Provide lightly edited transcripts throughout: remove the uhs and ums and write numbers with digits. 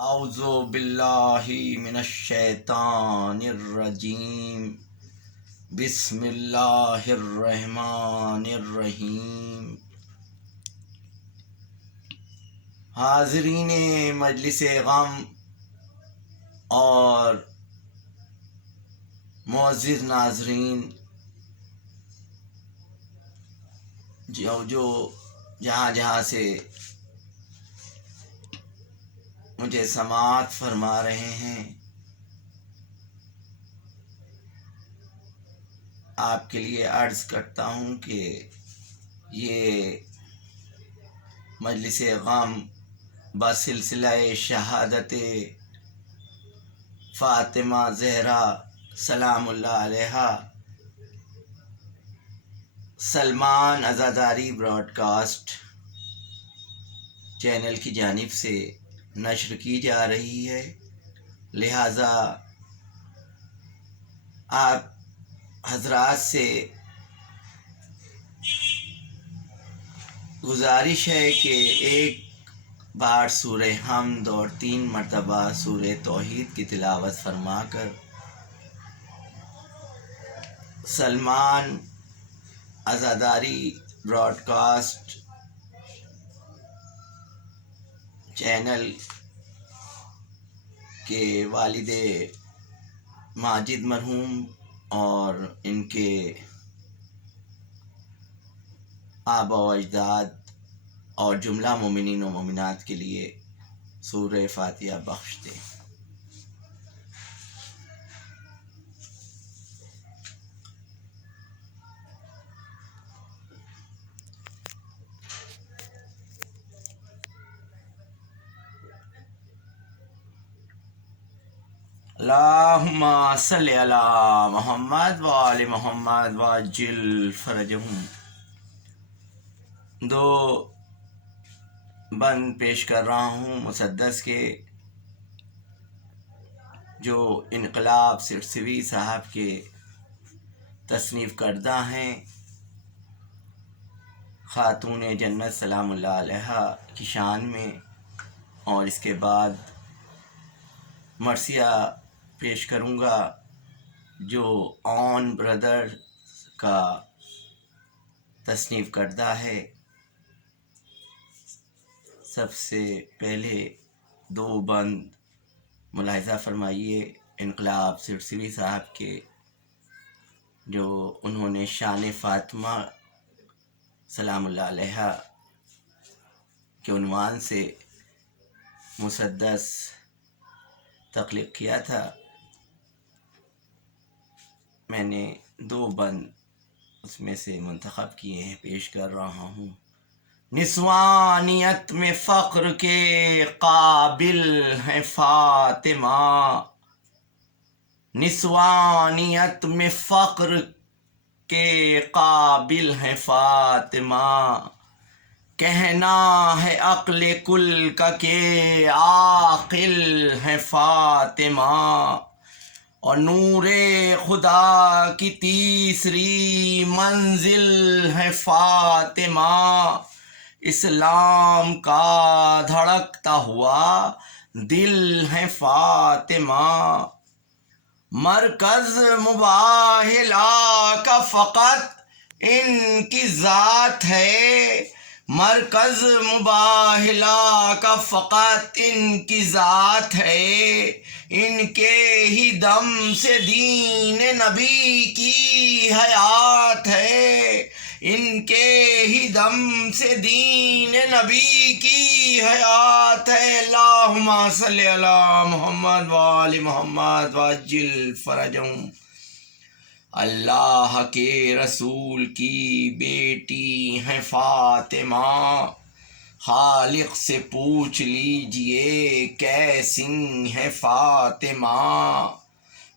اعوذ باللہ من الشیطان الرجیم بسم اللہ الرحمن الرحیم۔ حاضرین مجلس غم اور معزز ناظرین، جو جہاں جہاں سے مجھے سماعت فرما رہے ہیں، آپ کے لیے عرض کرتا ہوں کہ یہ مجلس غم بسلسلہ شہادت فاطمہ زہرا سلام اللہ علیہا سلمان عزاداری براڈ کاسٹ چینل کی جانب سے نشر کی جا رہی ہے، لہٰذا آپ حضرات سے گزارش ہے کہ ایک بار سورہ حمد اور 3 مرتبہ سورہ توحید کی تلاوت فرما کر سلمان عزاداری براڈ کاسٹ چینل کے والد ماجد مرحوم اور ان کے آبا و اجداد اور جملہ مومنین و مومنات کے لیے سورہ فاتحہ بخش دیں۔ اللہم صلی علی محمد وآل محمد وعجل فرجہم۔ 2 بند پیش کر رہا ہوں مسدس کے، جو انقلاب سرسوی صاحب کے تصنیف کردہ ہیں، خاتون جنت سلام اللہ علیہا کی شان میں، اور اس کے بعد مرثیہ پیش کروں گا جو آن بردر کا تصنیف کردہ ہے۔ سب سے پہلے 2 بند ملاحظہ فرمائیے انقلاب سرسوی صاحب کے، جو انہوں نے شان فاطمہ سلام اللہ علیہا کے عنوان سے مسدس تخلیق کیا تھا۔ میں نے 2 بند اس میں سے منتخب کیے ہیں، پیش کر رہا ہوں۔ نسوانیت میں فخر کے قابل ہے فاطمہ، نسوانیت میں فخر کے قابل ہے فاطمہ، کہنا ہے عقل کل کا کہ عاقل ہے فاطمہ، اور نور خدا کی تیسری منزل ہے فاطمہ، اسلام کا دھڑکتا ہوا دل ہے فاطمہ، مرکز مباہلہ کا فقط ان کی ذات ہے، مرکز مباہلہ کا فقط ان کی ذات ہے، ان کے ہی دم سے دین نبی کی حیات ہے، ان کے ہی دم سے دین نبی کی حیات ہے۔ اللہم صلی علی محمد وآل محمد وعجل فرجہم۔ اللہ کے رسول کی بیٹی ہیں فاطمہ، خالق سے پوچھ لیجئے کیسی ہیں فاطمہ،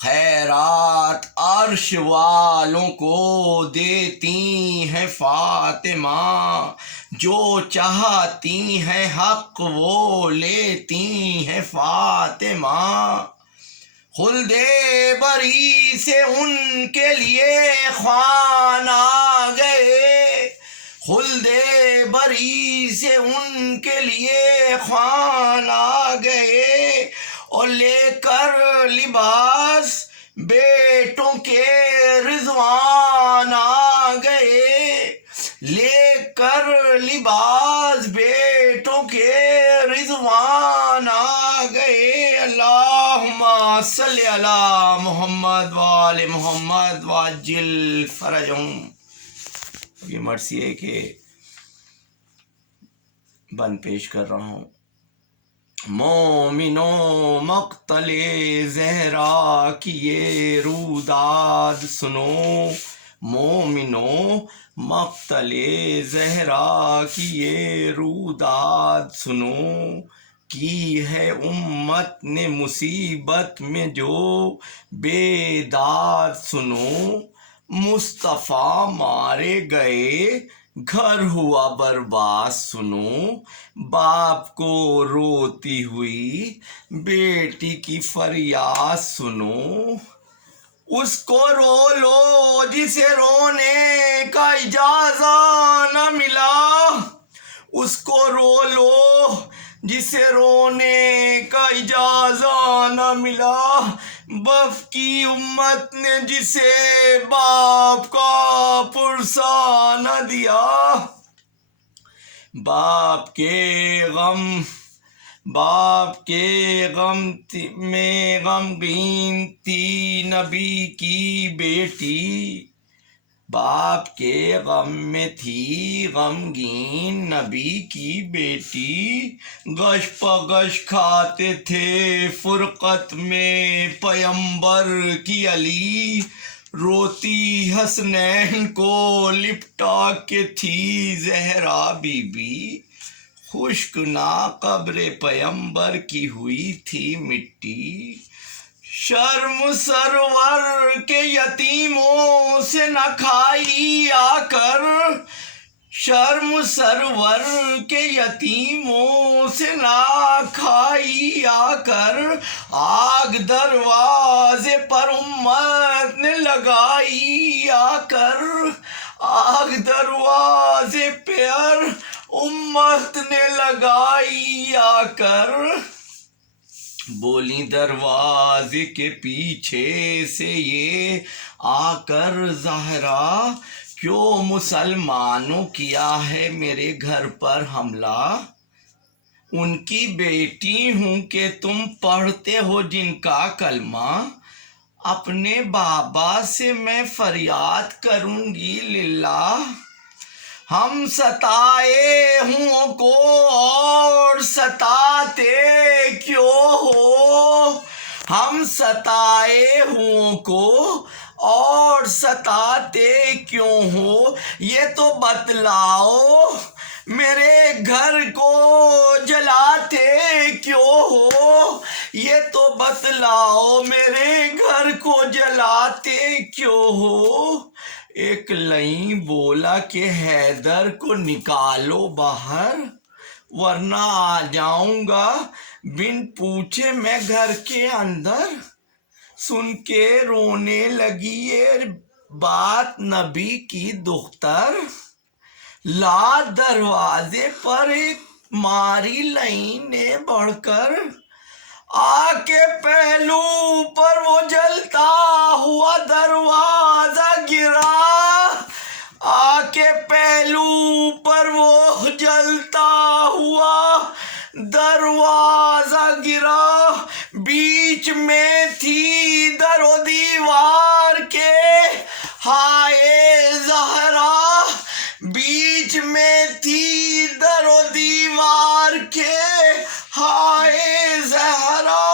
خیرات عرش والوں کو دیتی ہیں فاطمہ، جو چاہتی ہیں حق وہ لیتی ہیں فاطمہ، خلد بری سے ان کے لیے خوان آ گئے، خلد بری سے ان کے لیے خوان آ گئے، اور لے کر لباس بیٹوں کے رضوان آ گئے، لے کر لباس بیٹوں کے رضوان آ گئے۔ اللہم صلی علی محمد وآل محمد وعجل فرجہم۔ یہ مرثیے کے بند پیش کر رہا ہوں۔ مومنوں مقتل زہرا کی یہ روداد سنو، مومنوں مقتل زہرا کی یہ روداد سنو، کی ہے امت نے مصیبت میں جو بیداد سنو، مصطفیٰ مارے گئے گھر ہوا برباد سنو، باپ کو روتی ہوئی بیٹی کی فریاد سنو، اس کو رو لو جسے رونے کا اجازہ نہ ملا، اس کو رو لو جسے رونے کا اجازہ نہ ملا، بف کی امت نے جسے باپ کا پرسا نہ دیا، باپ کے غم میں غمگین تھی نبی کی بیٹی، باپ کے غم میں تھی غمگین نبی کی بیٹی، گش پگش کھاتے تھے فرقت میں پیمبر کی علی، روتی حسنین کو لپٹا کے تھی زہرا بی بی، خشک نہ قبر پیمبر کی ہوئی تھی مٹی، شرم سرور کے یتیموں سے نہ کھائی آ کر، شرم سرور کے یتیموں سے نہ کھائی آ کر، آگ دروازے پر امت نے لگائی آ کر، آگ دروازے پر امت نے لگائی آ کر، بولی دروازے کے پیچھے سے یہ آ کر زہرا، کیوں مسلمانوں کیا ہے میرے گھر پر حملہ، ان کی بیٹی ہوں کہ تم پڑھتے ہو جن کا کلمہ، اپنے بابا سے میں فریاد کروں گی للہ، ہم ستائے ہوں کو اور ستاتے کیوں ہو، ہم ستائے ہوں کو اور ستاتے کیوں ہو، یہ تو بتلاؤ میرے گھر کو جلاتے کیوں ہو، یہ تو بتلاؤ میرے گھر کو جلاتے کیوں ہو، ایک لئیں بولا کہ حیدر کو نکالو باہر، ورنہ آ جاؤں گا بن پوچھے میں گھر کے اندر، سن کے رونے لگی یہ بات نبی کی دختر، لا دروازے پر ایک ماری لئیں نے بڑھ کر، آ کے پہلو پر وہ جلتا ہوا دروازہ گرا، آ کے پہلو پر وہ جلتا ہوا دروازہ گرا، بیچ میں تھی در و دیوار کے ہائے زہرا، بیچ میں تھی در و دیوار کے ہائے زہرا،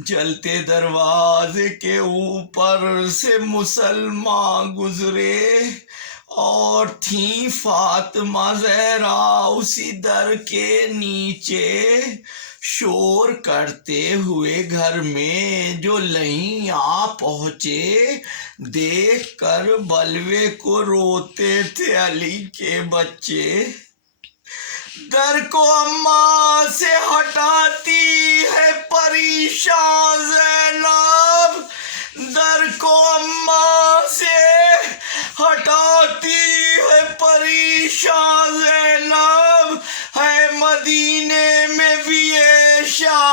جلتے دروازے کے اوپر سے مسلمان گزرے، اور تھیں فاطمہ زہرا اسی در کے نیچے، شور کرتے ہوئے گھر میں جو لئیں آ پہنچے، دیکھ کر بلوے کو روتے تھے علی کے بچے، در کو اماں سے ہٹاتی ہے پریشان زینب، در کو اماں سے ہٹاتی ہے پریشان زینب، ہے مدینے میں بھی یہ شان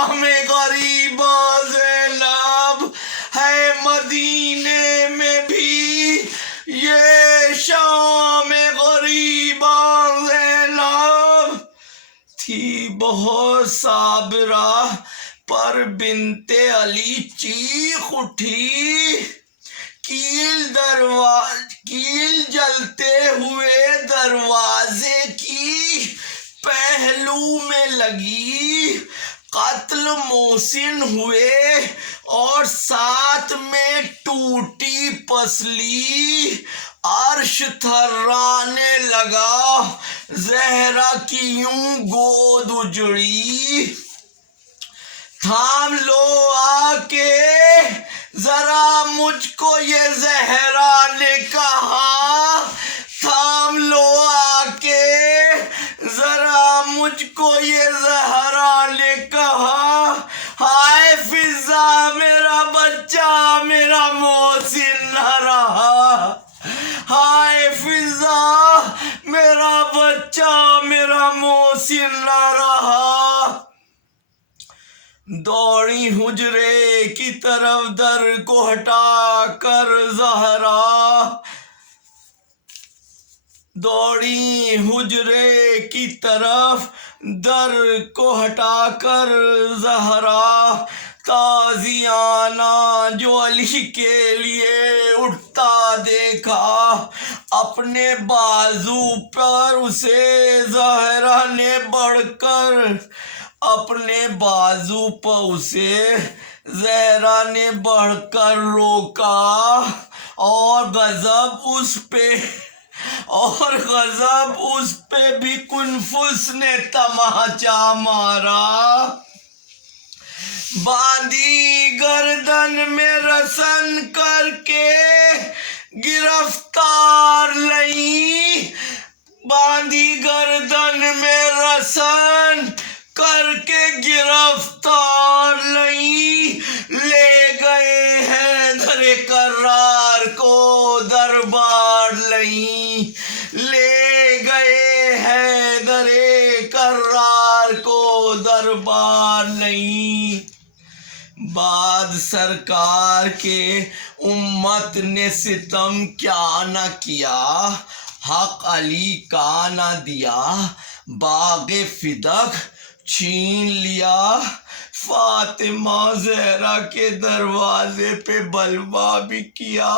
ہو صابرہ پر بنت علی چیخ اٹھی، کیل جلتے ہوئے دروازے کی پہلو میں لگی، قتل محسن ہوئے اور ساتھ میں ٹوٹی پسلی، عرش تھرانے لگا، زہرا کی یوں گود اجڑی۔ تھام لو آ کے ذرا مجھ کو، یہ زہرا نے کہا، تھام لو آ کے ذرا مجھ کو، یہ زہرا نے کہا، ہائے فضا میرا بچہ میرا محسن نہ رہا، ہائے فضا میرا بچہ میرا محسن نہ رہا۔ دوڑی حجرے کی طرف در کو ہٹا کر زہرا، دوڑی حجرے کی طرف در کو ہٹا کر زہرا، تازیانہ جو علی کے لیے اٹھتا دیکھا، اپنے بازو پر اسے زہرا نے بڑھ کر، اپنے بازو پر اسے زہرا نے بڑھ کر روکا، اور غضب اس پہ بھی کنفس نے تماچا مارا۔ باندھی گردن میں رسن کر کے گرفتار لئی، باندھی گردن میں رسن کر کے گرفتار لئی، لے گئے ہیں در کرار کو دربار لئی، لے گئے ہیں در کرار کو دربار لئی۔ بعد سرکار کے امت نے ستم کیا نہ کیا، حق علی کا نہ دیا، باغ فدق چھین لیا، فاطمہ زہرا کے دروازے پہ بلوا بھی کیا،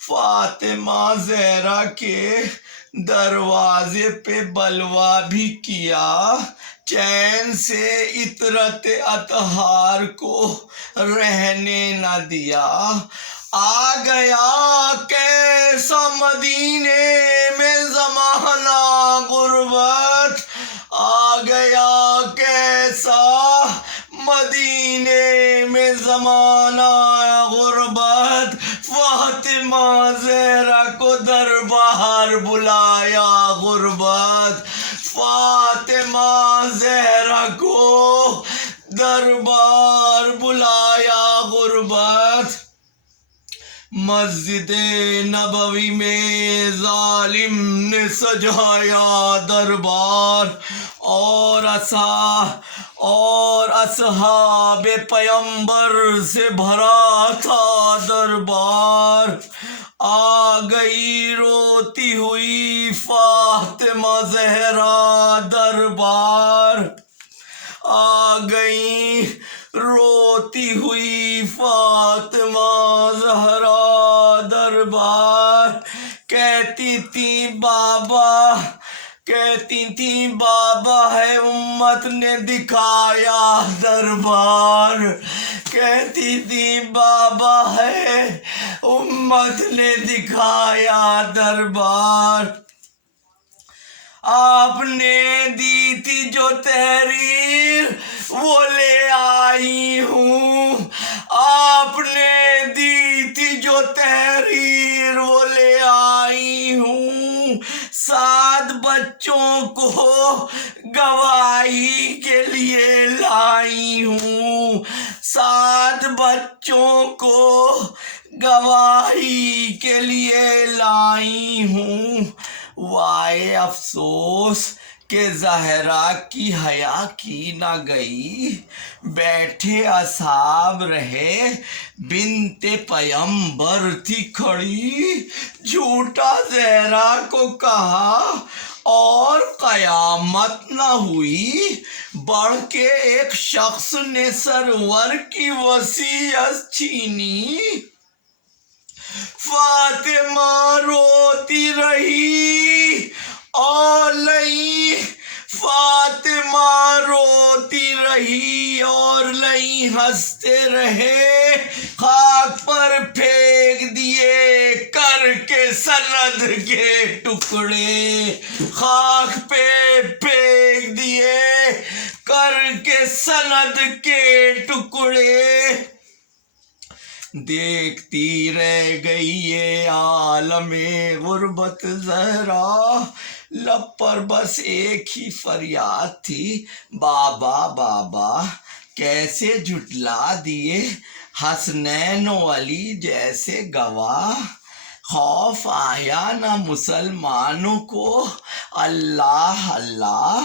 فاطمہ زہرا کے دروازے پہ بلوا بھی کیا، چین سے عطرت اطہار کو رہنے نہ دیا۔ آ گیا کیسا مدینے میں زمانہ غربت، آ گیا کیسا مدینے میں زمانہ غربت، فاطمہ زہرا کو دربار بلایا غربت، فاطمہ زہرا کو دربار بلایا غربت۔ مسجد نبوی میں ظالم نے سجایا دربار، اور اصحاب پیمبر سے بھرا تھا دربار۔ آ گئی روتی ہوئی فاطمہ زہرا دربار، آ گئی روتی ہوئی فاطمہ زہرا دربار، کہتی تھی بابا ہے امت نے دکھایا دربار، کہتی تھی بابا ہے امت نے دکھایا دربار۔ آپ نے دی تھی جو تحریر وہ لے آئی ہوں، آپ نے دی تھی جو تحریر وہ لے آئی ہوں، 7 بچوں کو گواہی کے لیے لائی ہوں، 7 بچوں کو گواہی کے لیے لائی ہوں۔ وائے افسوس کہ زہرا کی حیا کی نہ گئی، بیٹھے اصحاب رہے، بنت پیمبر تھی کھڑی، جھوٹا زہرا کو کہا اور قیامت نہ ہوئی بڑھ کے ایک شخص نے سرور کی وصیت چھینی۔ فاطمہ روتی رہی اور لئی، فاطمہ روتی رہی اور لئی ہنستے رہے، خاک پر پھینک دیے کر کے سند کے ٹکڑے، خاک پہ پھینک دیے کر کے سند کے ٹکڑے۔ دیکھتی رہ گئی یہ عالم غربت زہرا، لب پر بس ایک ہی فریاد تھی، بابا بابا۔ کیسے جھٹلا دیے حسنین و علی جیسے گواہ، خوف آیا نہ مسلمانوں کو، اللہ اللہ۔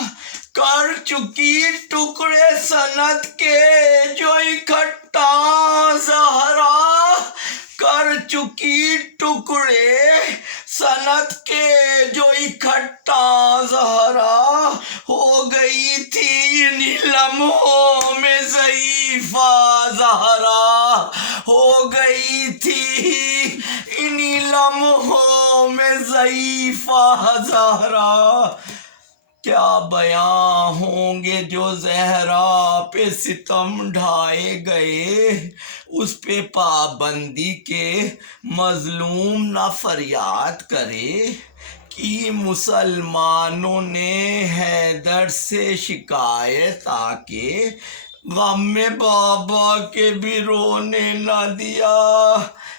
کر چکی ٹکڑے سند کے جو اکٹھا زہرا، کر چکی ٹکڑے سند کے جو اکٹھا زہرا، ہو گئی تھی انہی لمحوں میں ضعیفہ زہرا، ہو گئی تھی انہی لمحوں میں ضعیفہ زہرا۔ کیا بیاں ہوں گے جو زہرا پہ ستم ڈھائے گئے، اس پہ پابندی کے مظلوم نہ فریاد کرے، کی مسلمانوں نے حیدر سے شکایت آ کے، غم میں بابا کے بھی رونے نہ دیا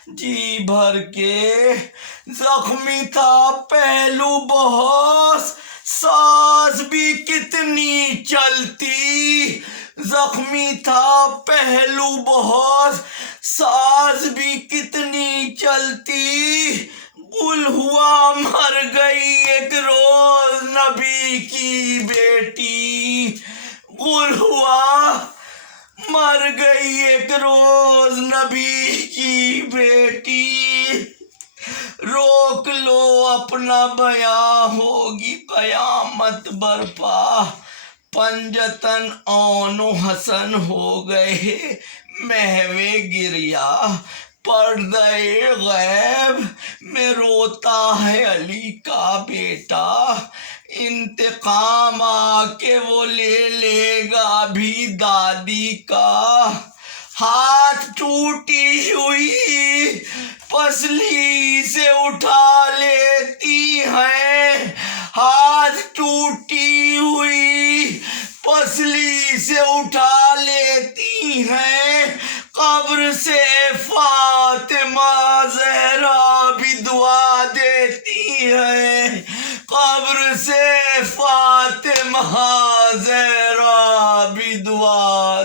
جی بھر کے، زخمی تھا پہلو بہت ساز بھی کتنی چلتی، زخمی تھا پہلو بہت ساز بھی کتنی چلتی، گل ہوا مر گئی ایک روز نبی کی بیٹی، گل ہوا مر گئی ایک روز نبی کی بیٹی۔ روک لو اپنا بیاں ہوگی قیامت برپا، پنجتن اون و حسن ہو گئے محو گریہ، پردہ غیب میں روتا ہے علی کا بیٹا، انتقام آ کے وہ لے لے گا بھی دادی کا، ہاتھ ٹوٹی ہوئی پسلی سے اٹھا لیتی ہیں، ہاتھ ٹوٹی ہوئی پسلی سے اٹھا لیتی ہیں، قبر سے فاطمہ زہرا بھی دعا دیتی ہیں، قبر سے فاطمہ زہرا بھی دعا